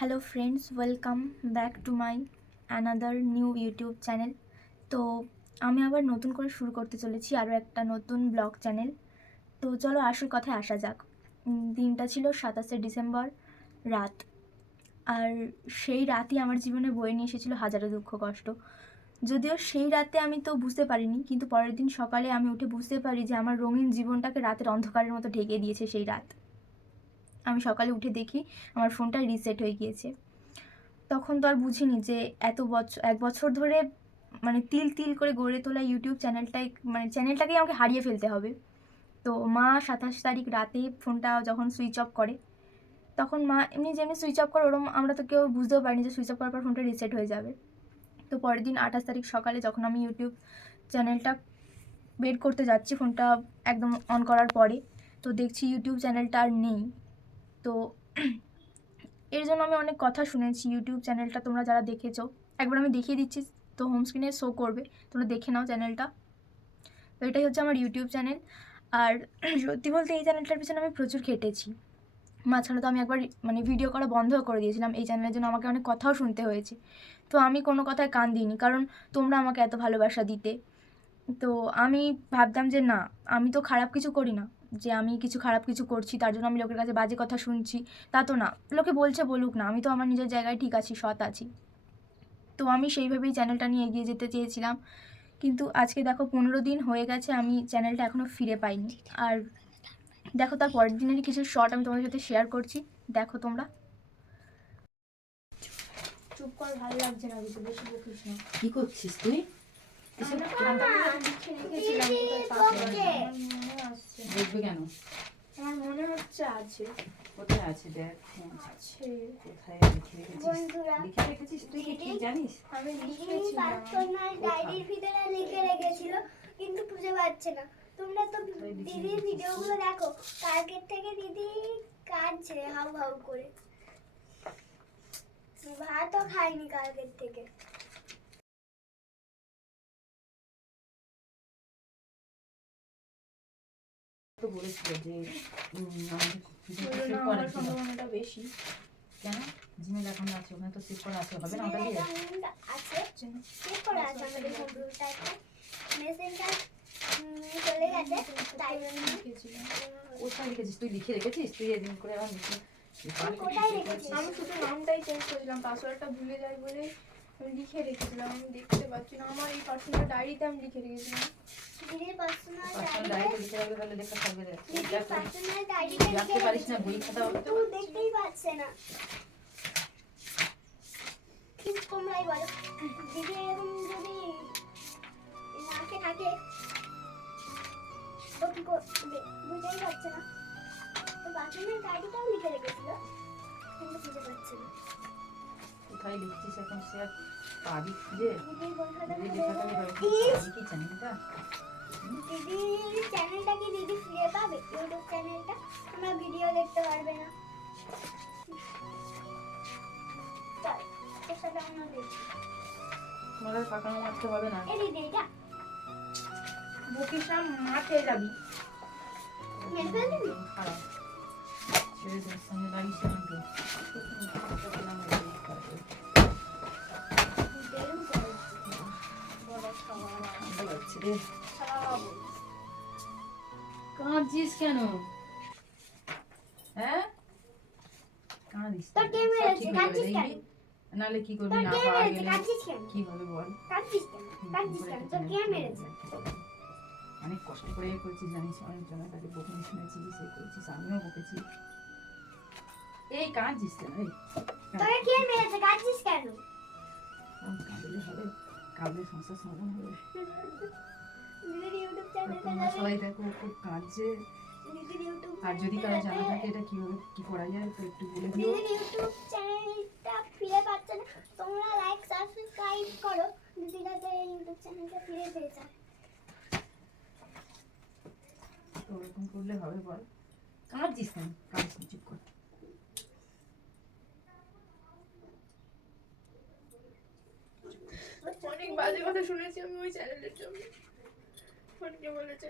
Hello friends, welcome back to my another new YouTube channel. তো আমি আবার নতুন করে শুরু করতে চলেছি আরও একটা নতুন ব্লগ চ্যানেল। তো চলো আসল কথায় আসা যাক। দিনটা ছিল 27শে ডিসেম্বর রাত, আর সেই রাতই আমার জীবনে বয়ে নিয়ে এসেছিলো হাজারো দুঃখ কষ্ট। যদিও সেই রাতে আমি তো বুঝতে পারিনি, কিন্তু পরের দিন সকালে আমি উঠে বুঝতে পারি যে আমার রঙিন জীবনটাকে রাতের অন্ধকারের মতো ঢেকে দিয়েছে সেই রাত। আমি সকালে উঠে দেখি আমার ফোনটা রিসেট হয়ে গিয়েছে। তখন তো আর বুঝিনি যে এক বছর ধরে মানে তিল তিল করে গড়ে তোলা ইউটিউব চ্যানেলটাকেই আমাকে হারিয়ে ফেলতে হবে। তো মা 27 তারিখ রাতে ফোনটা যখন সুইচ অফ করে, তখন মা এমনি যেমনি সুইচ অফ করে ওরম আমরা তো কেউ বুঝতেও পারিনি যে সুইচ অফ করার পর ফোনটা রিসেট হয়ে যাবে। তো পরের দিন 28 তারিখ সকালে যখন আমি ইউটিউব চ্যানেলটা বের করতে যাচ্ছি ফোনটা একদম অন করার পরে, তো দেখছি ইউটিউব চ্যানেলটা আর নেই। তো এর জন্য আমি অনেক কথা শুনেছি। ইউটিউব চ্যানেলটা তোমরা যারা দেখেছো, একবার আমি দেখিয়ে দিচ্ছি, তো হোম স্ক্রিনে শো করবে, তোমরা দেখে নাও চ্যানেলটা। তো এটাই হচ্ছে আমার ইউটিউব চ্যানেল। আর সত্যি বলতে এই চ্যানেলটার পিছনে আমি প্রচুর খেটেছি। মাঝখানে তো আমি একবার ভিডিও করা বন্ধও করে দিয়েছিলাম এই চ্যানেলের জন্য, আমাকে অনেক কথাও শুনতে হয়েছে। তো আমি কোনো কথায় কান দিইনি, কারণ তোমরা আমাকে এত ভালোবাসা দিতে। তো আমি ভাবতাম যে না, আমি তো খারাপ কিছু করি না, যে আমি কিছু খারাপ কিছু করছি তার জন্য আমি লোকের কাছে বাজে কথা শুনছি, তা তো না। লোকে বলছে বলুক না, আমি তো আমার নিজের জায়গায় ঠিক আছি, সৎ আছি। তো আমি সেইভাবেই চ্যানেলটা নিয়ে এগিয়ে যেতে চেয়েছিলাম। কিন্তু আজকে দেখো 15 দিন হয়ে গেছে, আমি চ্যানেলটা এখনও ফিরে পাইনি। আর দেখো তার পরের দিনেরই কিছু শর্ট আমি তোমাদের সাথে শেয়ার করছি, দেখো তোমরা। চুপ কর, ভালো লাগছে না, কিছু বেশি বকিস না। কি করছিস তুই? দেখবে কেন? আমার মনে হচ্ছে আছে। কোথায় আছে দেখ। আছে কোথায় লিখে রেখেছিস? তুই কি ঠিক জানিস? আমি ডায়েরির ভিতরে লিখে রেখেছিল, কিন্তু খুঁজে পাচ্ছে না। তোমরা তো দিদির ভিডিওগুলো দেখো, কালকের থেকে দিদি কাঁদছে হাউ হাউ করে। ভাতও খাইনি কালকের থেকে। তো বলেছিল যে আমাদের সম্ভাবনাটা বেশি। কেন জিমেল অ্যাকাউন্ট আছে, ওখানে তো সেভ করা আছে, হবে না? ওটা দিয়ে আছে সেভ করা আছে আমাদের কম্পিউটারটা। মেসেঞ্জার চলে গেছে, তাই জন্য কোথায় লিখেছিস? তুই লিখে রেখেছিস? তুই এদিন করে আবার লিখে কোথায় রেখেছিস? আমি শুধু নামটাই চেঞ্জ করেছিলাম, পাসওয়ার্ডটা ভুলে যাই বলে আমি লিখে রেখেছিলাম। আমি দেখতে পাচ্ছি না, আমার এই পার্সোনাল ডায়েরিতে আমি লিখে রেখেছিলাম। দিদির পার্সোনাল ডায়েরিতে লিখে রাখলে তাহলে লেখা থাকবে। দিদির পার্সোনাল ডায়েরিতে লিখতে পারিস না, বই খাতা তো দেখতেই পাচ্ছে না। কিন্তু তোমরাই বলো, দিদি এরকম যদি নাকে থাকে তো কি করবে, বুঝতেই পারছে না। তো পার্সোনাল ডায়েরিটাও লিখে রেখেছিল, কিন্তু বুঝতে পারছে না। কোথায় লিখছিস এখন? সে আর পাবি খুঁজে? দিদির বই খাতা কি চ্যানেলটা? দিদির চ্যানেলটা কি দিদি ফিরে পাবে? ইউটিউব চ্যানেলটা তোমরা ভিডিও দেখতে পারবে না। চল তোর সাথে আমরা দেখি। তোমাদের ফাঁকানো মারতে হবে না। এই দিদি এটা বকিস না, মা খেয়ে যাবি। মেরে ফেলবি? খারাপ ছেড়ে তোর সঙ্গে লাগিস না তো। কাঁদছিস কেন? হ্যাঁ কাঁদিস তোর কে মেরেছে? কাঁদছিস কেন? নালে কি করবি? তোর না কে পাওয়া মেরেছে? গেলে কাঁদছিস কেন? কি হবে বল? কাঁদছিস কেন? কাঁদছিস কেন? তোর কে মেরেছে? অনেক কষ্ট করে করেছিস জানিস, অনেক জনের কাছে বকুনি শুনেছিস, সে করেছিস, আমিও বকেছি। এই কাঁদছিস কেন? এই তোর কে মেরেছে? কাঁদছিস কেন? কাঁদলে হবে? কাঁদলে সংসার সমাধান হবে? দিদির ইউটিউব চ্যানেলটা তোমরা সবাই দেখো খুব কাঁদছে। দিদির ইউটিউব আর যদি কারো জানা থাকে এটা কিভাবে কি করা যায় তো একটু বলে দিও। দিদির ইউটিউব চ্যানেলটা ফিরে পাচ্ছে না, তোমরা লাইক সাবস্ক্রাইব করো, দিদি যাতে ইউটিউব চ্যানেলটা ফিরে পেয়ে যায়। তো ওরকম করলে হবে বল? কাঁদছিস কেন? কাঁদিস না, চুপ কর। অনেক বাজে কথা শুনেছি আমি ওই চ্যানেলের জন্য। অনেকে বলেছে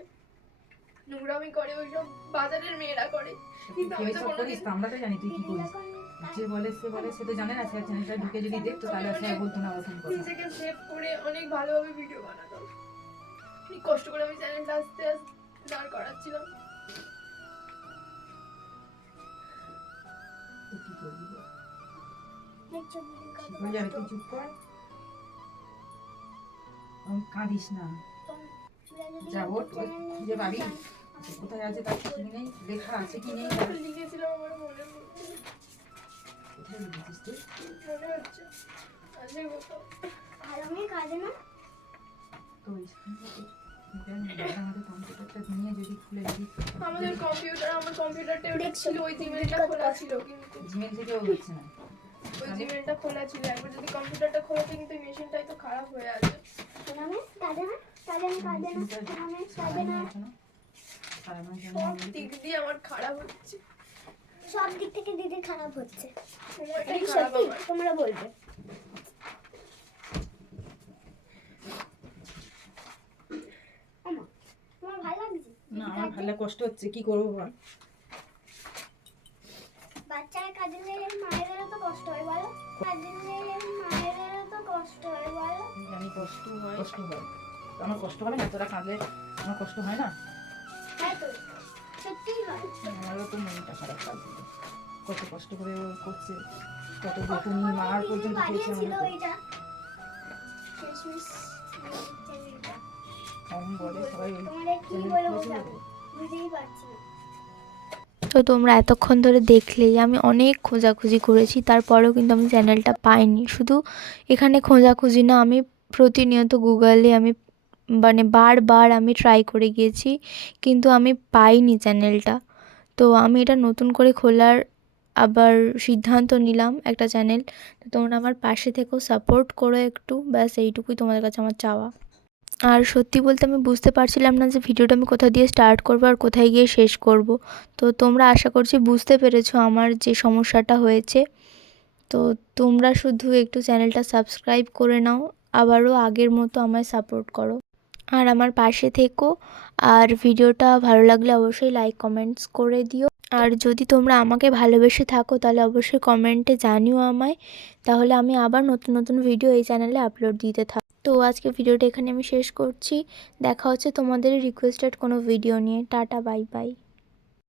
নোংরামি করে, ওইসব বাজারের মেয়েরা করে, কিন্তু আমি তো করিস, আমরা তো জানি তুই কি করিস। দিদি যে বলে সে তো জানে না, স্যার চ্যানেলটা ঢুকে যদি দেখতো তাহলে স্যার বলতো না ওরকম কথা। নিজেকে সেভ করে অনেক ভালোভাবে ভিডিও বানাতাম। অনেক কষ্ট করে আমি চ্যানেলটা আস্তে আস্তে দাঁড় করাচ্ছিলাম। তো কি করবি বল? দেখছো দিদির কত হয়ে যাবে, তুই কষ্ট। চুপ কর, কাঁদিস না। তোমরা যদি যা ওঠ, YouTube channel খুঁজে পাবি। চান, কোথায় আছে তার ঠিক নেই, লেখা আছে কি নেই একটা লিখেছিলাম আমার মনে কোথায় লিখেছিস তুই? হচ্ছে আছে কোথাও। আর আমি কাজে না তো স্ক্রিনটাতে আমাদের কম্পিউটারটা নিয়ে যদি খুলে দিই, আমাদের কম্পিউটার, আমার কম্পিউটারটা ওটা দেখছো? ছিল, ওই জিমেলটা খোলা ছিল, কিন্তু জিমেল থেকেও হচ্ছে না। ওই জিমেলটা খোলা ছিল। একবার যদি কম্পিউটারটা খোলাতে, কিন্তু মেশিনটাই তো খারাপ হয়ে আছে। আমি কাজে না আমি কাজে না সব দিক দিয়ে আমার খারাপ হচ্ছে, সব দিক থেকে দিদির খারাপ হচ্ছে। সময়টাই এটা খারাপ সত্যি আমার। তোমরা বলবে। আমা, তোমার ভালো লাগছে? না, আমার ভালো কষ্ট হচ্ছে, কি করবো বল? বাচ্চারা কাজে গেলে মায়েদেরও তো কষ্ট হয় বলো, কাজে গেলে মায়েদেরও তো কষ্ট হয় বলো। জানি কষ্ট হয়, আমার কষ্ট হবে না? তোরা কাঁদলে আমার কষ্ট হয় না? হ্যাঁ তো সত্যিই হয়। আমারও তো মনটা খারাপ লাগছে, কত কষ্ট করে ও করছে, কত বকুনি মার পর্যন্ত খেয়েছে বানিয়েছিল আমাকে। ওইটা শেষমেশ চ্যানেলটা। কম বলে সবাই ওই তোমাদের কি চ্যানেল বলে খুলেছে বোঝাবো বলে। বুঝতেই পারছি না। তো তোমরা এতক্ষণ ধরে দেখলেই আমি অনেক খোঁজাখুঁজি করেছি, তারপরেও কিন্তু আমি চ্যানেলটা পাইনি। শুধু এখানে খোঁজাখুঁজি না, আমি প্রতিনিয়ত গুগলে আমি মানে বারবার আমি ট্রাই করে গিয়েছি, কিন্তু আমি পাইনি চ্যানেলটা। তো আমি এটা নতুন করে খোলার আবার সিদ্ধান্ত নিলাম, একটা চ্যানেল। তো তোমরা আমার পাশে থেকেও সাপোর্ট করো একটু, ব্যাস এইটুকুই তোমাদের কাছে আমার চাওয়া। আর সত্যি বলতে আমি বুঝতে পারছিলাম না যে ভিডিওটা আমি কোথা দিয়ে স্টার্ট করব আর কোথায় গিয়ে শেষ করব। তো তোমরা আশা করছি বুঝতে পেরেছো আমার যে সমস্যাটা হয়েছে। তো তোমরা শুধু একটু চ্যানেলটা সাবস্ক্রাইব করে নাও, আবারও আগের মতো আমায় সাপোর্ট করো আর আমার পাশে থেকো। আর ভিডিওটা ভালো লাগলে অবশ্যই লাইক কমেন্টস করে দিও। আর যদি তোমরা আমাকে ভালোবেসে থাকো তাহলে অবশ্যই কমেন্টে জানিও আমায়, তাহলে আমি আবার নতুন নতুন ভিডিও এই চ্যানেলে আপলোড দিতে থাকবো। তো আজকে ভিডিওটা এখানে আমি শেষ করছি, দেখা হচ্ছে তোমাদের রিকোয়েস্টেড কোনো ভিডিও নিয়ে। Tata, bye bye.